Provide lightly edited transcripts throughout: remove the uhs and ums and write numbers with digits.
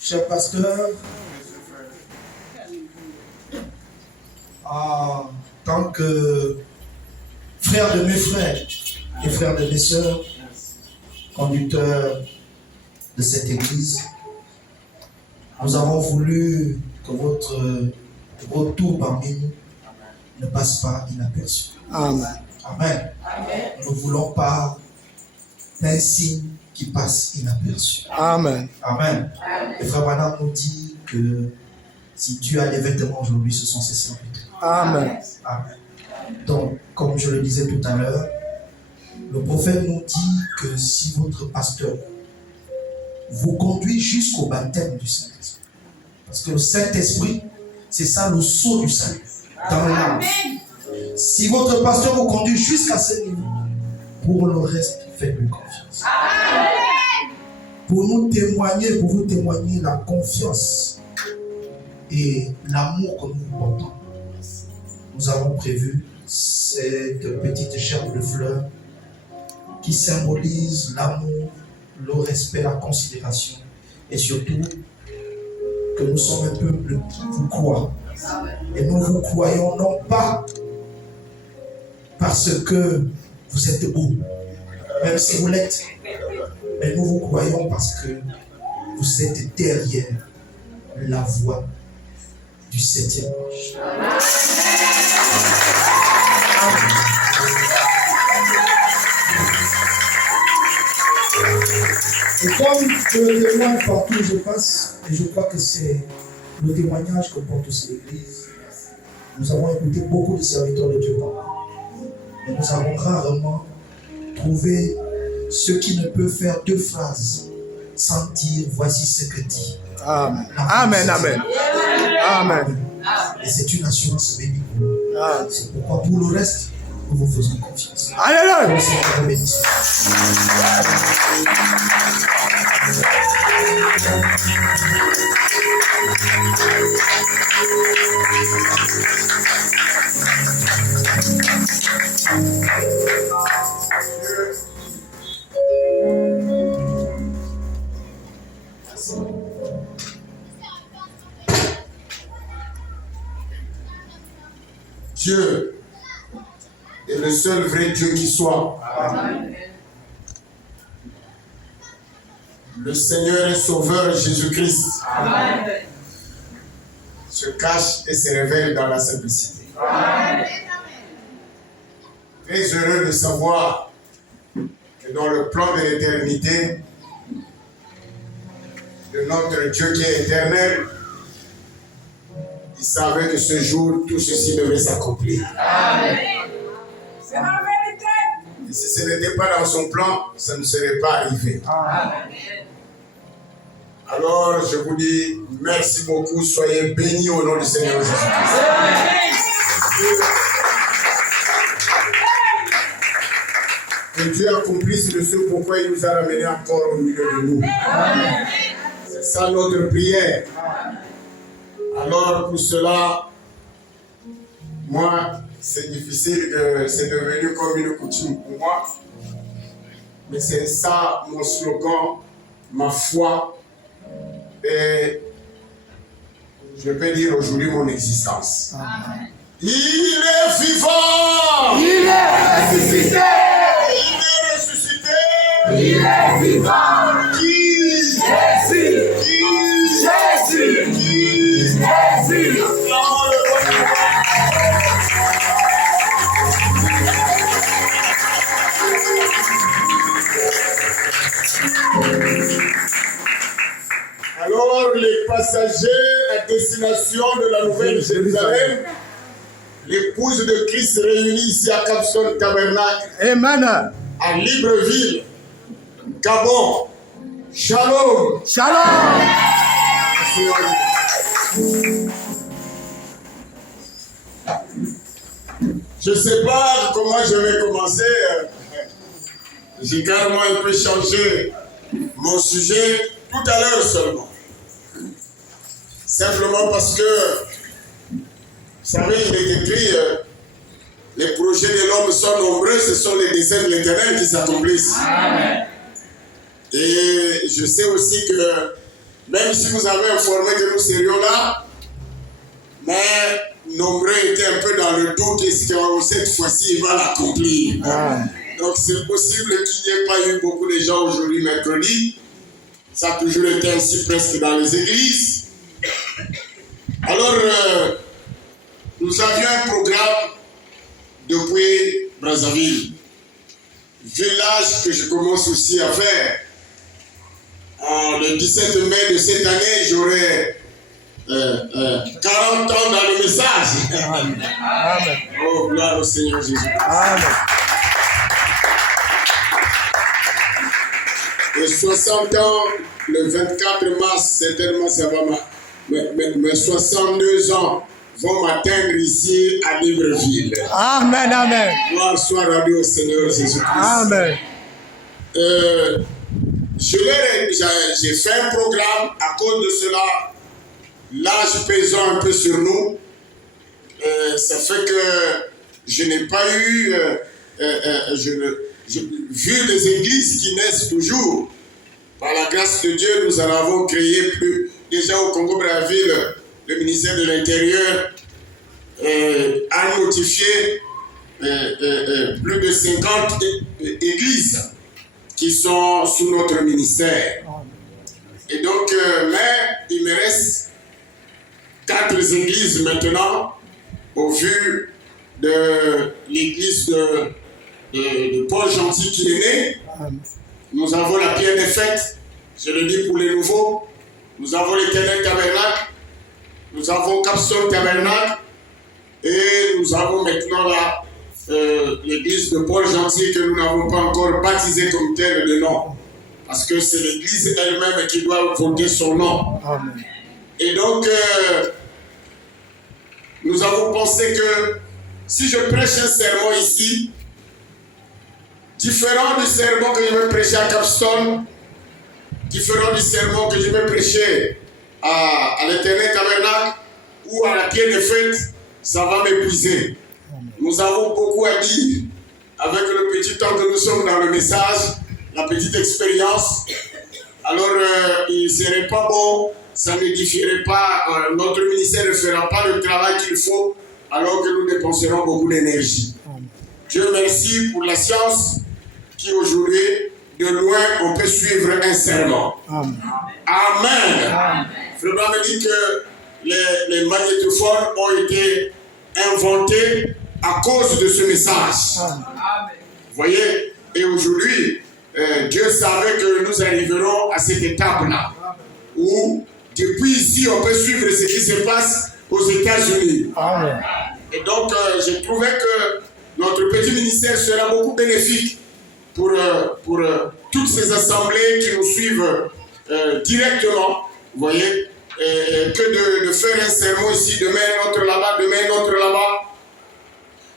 Cher pasteur, en tant que frère de mes frères et frère de mes sœurs, conducteur de cette église, nous avons voulu que votre retour parmi nous ne passe pas inaperçu. Amen. Amen. Amen. Nous ne voulons pas d'un signe qui passe inaperçu. Amen. Amen. Le frère Branham nous dit que si Dieu a des vêtements aujourd'hui, ce sont ses serviteurs. Amen. Amen. Donc, comme je le disais tout à l'heure, le prophète nous dit que si votre pasteur vous conduit jusqu'au baptême du Saint-Esprit, parce que le Saint-Esprit, c'est ça le sceau du salut dans l'âme. Si votre pasteur vous conduit jusqu'à ce niveau, pour le reste, faites-lui confiance. Pour nous témoigner, pour vous témoigner la confiance et l'amour que nous vous portons, nous avons prévu cette petite gerbe de fleurs qui symbolise l'amour, le respect, la considération et surtout que nous sommes un peuple qui vous croit. Et nous vous croyons non pas parce que vous êtes beau, même si vous l'êtes, mais nous vous croyons parce que vous êtes derrière la voix du 7e ange. Et comme je le témoigne partout où je passe, et je crois que c'est le témoignage que porte aussi l'Église, nous avons écouté beaucoup de serviteurs de Dieu parler. Et nous avons rarement trouvé ceux qui ne peuvent faire 2 phrases sans dire voici ce que dit. Amen. Amen. Amen. Amen. Et c'est une assurance bénie pour nous. C'est pourquoi pour le reste, nous vous faisons confiance. Alléluia. Dieu est le seul vrai Dieu qui soit. Amen. Le Seigneur et Sauveur Jésus-Christ se cache et se révèle dans la simplicité. Amen. Très heureux de savoir que dans le plan de l'éternité de notre Dieu qui est éternel, il savait que ce jour, tout ceci devait s'accomplir. C'est la vérité. Et si ce n'était pas dans son plan, ça ne serait pas arrivé. Alors, je vous dis merci beaucoup. Soyez bénis au nom du Seigneur Jésus-Christ. Et Dieu accomplisse de ce pourquoi il nous a ramenés encore au milieu de nous. C'est ça notre prière. Alors, pour cela, moi, c'est difficile, c'est devenu comme une coutume pour moi. Mais c'est ça mon slogan, ma foi. Et je peux dire aujourd'hui mon existence. Amen. Il est vivant! Il est ressuscité! Il est ressuscité! Il est vivant! Qui? Jésus! Qui? Jésus! Qui? Jésus! Acclamons le bon. Alors, les passagers à destination de la Nouvelle Jérusalem, l'épouse de Christ réunie ici à Capstone Tabernacle, Amen. à Libreville, Gabon, Shalom. Shalom. Je ne sais pas comment je vais commencer. J'ai carrément un peu changé mon sujet tout à l'heure seulement. Simplement parce que, vous savez, il est écrit, les projets de l'homme sont nombreux, ce sont les desseins de l'Éternel qui s'accomplissent. Et je sais aussi que, même si vous avez informé que nous serions là, mais nombreux étaient un peu dans le doute, est-ce que cette fois-ci il va l'accomplir. Donc c'est possible qu'il n'y ait pas eu beaucoup de gens aujourd'hui mercredi. Ça a toujours été ainsi presque dans les églises. Alors, nous avions un programme depuis Brazzaville. Village que je commence aussi à faire. Le 17 mai de cette année, j'aurai 40 ans dans le message. Amen. Oh, gloire au Seigneur Jésus. Amen. Et 60 ans, le 24 mars, certainement ça va mes 62 ans vont m'atteindre ici à Libreville. Amen. Amen. Gloire soit rendue au Seigneur Jésus-Christ. Amen. J'ai fait un programme à cause de cela. L'âge pesant un peu sur nous. Ça fait que je n'ai pas eu... vu les églises qui naissent toujours. Par la grâce de Dieu, nous en avons créé plus. Déjà au Congo-Brazzaville, le ministère de l'Intérieur a notifié plus de 50 églises qui sont sous notre ministère. Et donc, mais il me reste 4 églises maintenant, au vu de l'église de Paul Gentil qui est né. Nous avons la pierre des fêtes, je le dis pour les nouveaux. Nous avons l'Éternel Tabernacle, nous avons Capstone Tabernacle, et nous avons maintenant là l'église de Paul Gentil que nous n'avons pas encore baptisée comme telle de nom. Parce que c'est l'église elle-même qui doit porter son nom. Amen. Et donc, nous avons pensé que si je prêche un sermon ici, différent du sermon que je vais prêcher à Capstone, différent du sermon que je vais prêcher à l'Éternel Tabernacle ou à la pierre des fêtes, ça va m'épuiser. Nous avons beaucoup à dire avec le petit temps que nous sommes dans le message, la petite expérience. Alors, il ne serait pas bon, ça n'édifierait pas, notre ministère ne fera pas le travail qu'il faut, alors que nous dépenserons beaucoup d'énergie. Dieu merci pour la science qui aujourd'hui, de loin, on peut suivre un sermon. Amen. Amen. Frère me dit que les magnétophones ont été inventés à cause de ce message. Amen. Vous voyez? Et aujourd'hui, Dieu savait que nous arriverons à cette étape-là, où depuis ici, on peut suivre ce qui se passe aux États-Unis. Amen. Et donc, j'ai trouvé que notre petit ministère sera beaucoup bénéfique pour toutes ces assemblées qui nous suivent directement, vous voyez, que de faire un sermon ici, demain un autre là-bas, demain un autre là-bas,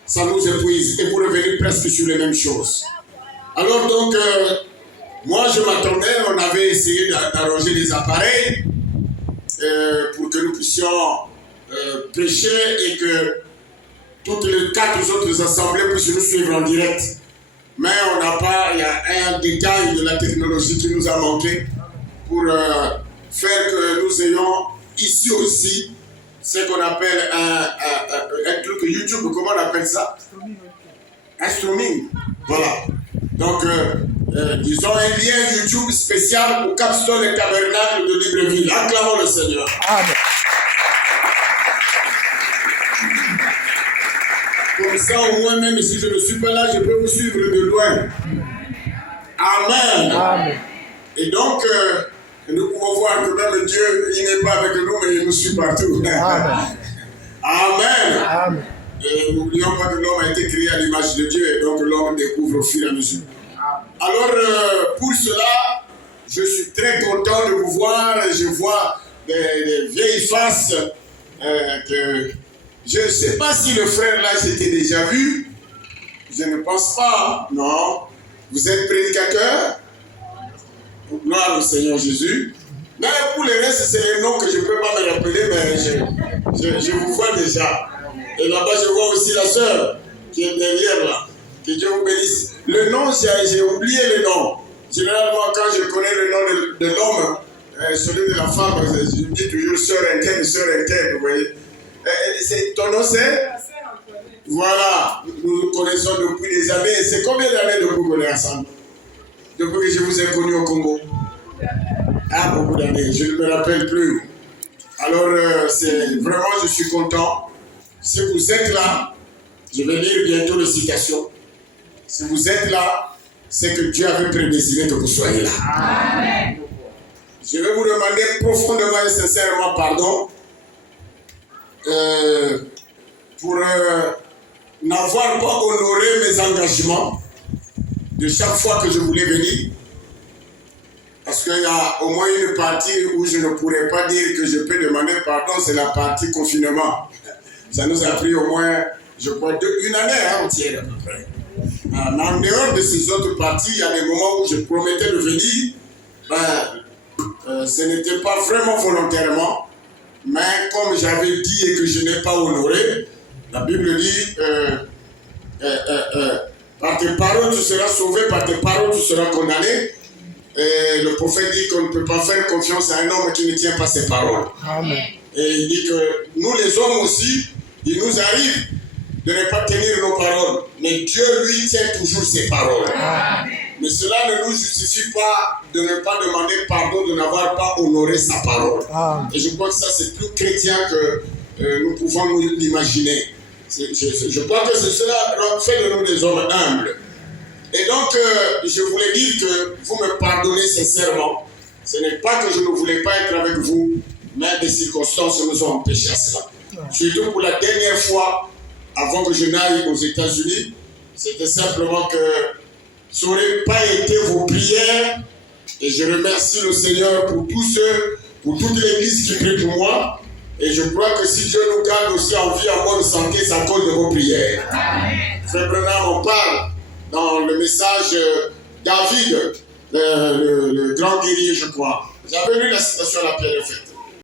ça nous épuise et vous revenez presque sur les mêmes choses. Alors donc, moi je m'attendais, on avait essayé d'arranger des appareils pour que nous puissions prêcher et que toutes les 4 autres assemblées puissent nous suivre en direct. Mais on n'a pas, il y a un détail de la technologie qui nous a manqué pour faire que nous ayons ici aussi ce qu'on appelle un truc YouTube, comment on appelle ça? Un streaming. Voilà. Donc, disons un lien YouTube spécial pour Capstone et Tabernacle de Libreville. Acclamons le Seigneur. Amen. Comme ça, au moins, même si je ne suis pas là, je peux vous suivre de loin. Amen. Amen. Et donc, nous pouvons voir que même Dieu, il n'est pas avec nous, mais il nous suit partout. Amen. Amen. Amen. Et n'oublions pas que l'homme a été créé à l'image de Dieu, et donc l'homme découvre au fur et à mesure. Alors, pour cela, je suis très content de vous voir. Je vois des vieilles faces que je ne sais pas si le frère là, j'étais déjà vu. Je ne pense pas, non. Vous êtes prédicateur? Gloire au Seigneur Jésus. Mais pour le reste, c'est les noms que je ne peux pas me rappeler, mais je vous vois déjà. Et là-bas, je vois aussi la sœur qui est derrière là. Que Dieu vous bénisse. Le nom, j'ai oublié le nom. Généralement, quand je connais le nom de l'homme, celui de la femme, je dis toujours sœur interne, vous voyez. Ton nom, c'est? Voilà. Nous nous connaissons depuis des années. C'est combien d'années depuis qu'on est ensemble? Depuis que je vous ai connu au Congo? Ah, beaucoup d'années. Je ne me rappelle plus. Alors, c'est vraiment, je suis content. Si vous êtes là, je vais lire bientôt les citations. Si vous êtes là, c'est que Dieu avait prédestiné que vous soyez là. Amen. Je vais vous demander profondément et sincèrement pardon pour n'avoir pas honoré mes engagements de chaque fois que je voulais venir. Parce qu'il y a au moins une partie où je ne pourrais pas dire que je peux demander pardon, c'est la partie confinement. Ça nous a pris au moins, je crois, une année entière à peu près. Mais en dehors de ces autres parties, il y a des moments où je promettais de venir. Ce n'était pas vraiment volontairement, mais comme j'avais dit et que je n'ai pas honoré, la Bible dit par tes paroles tu seras sauvé, par tes paroles tu seras condamné. Et le prophète dit qu'on ne peut pas faire confiance à un homme qui ne tient pas ses paroles. Amen. Et il dit que nous les hommes aussi, il nous arrive de ne pas tenir nos paroles. Mais Dieu, lui, tient toujours ses paroles. Amen. Mais cela ne nous justifie pas de ne pas demander pardon, de n'avoir pas honoré sa parole. Amen. Et je crois que ça, c'est plus chrétien que nous pouvons nous l'imaginer. Je crois que cela fait de nous des hommes humbles. Et donc, je voulais dire que vous me pardonnez sincèrement. Ce n'est pas que je ne voulais pas être avec vous, mais des circonstances nous ont empêché à cela. Surtout pour la dernière fois, avant que je n'aille aux États-Unis, c'était simplement que ça n'aurait pas été vos prières. Et je remercie le Seigneur pour tous ceux, pour toute l'Église qui prie pour moi. Et je crois que si Dieu nous garde aussi en vie, en bonne santé, c'est à cause de vos prières. Frère Branham, on parle dans le message David, le grand guerrier, je crois. J'avais lu la citation à la pierre de fête.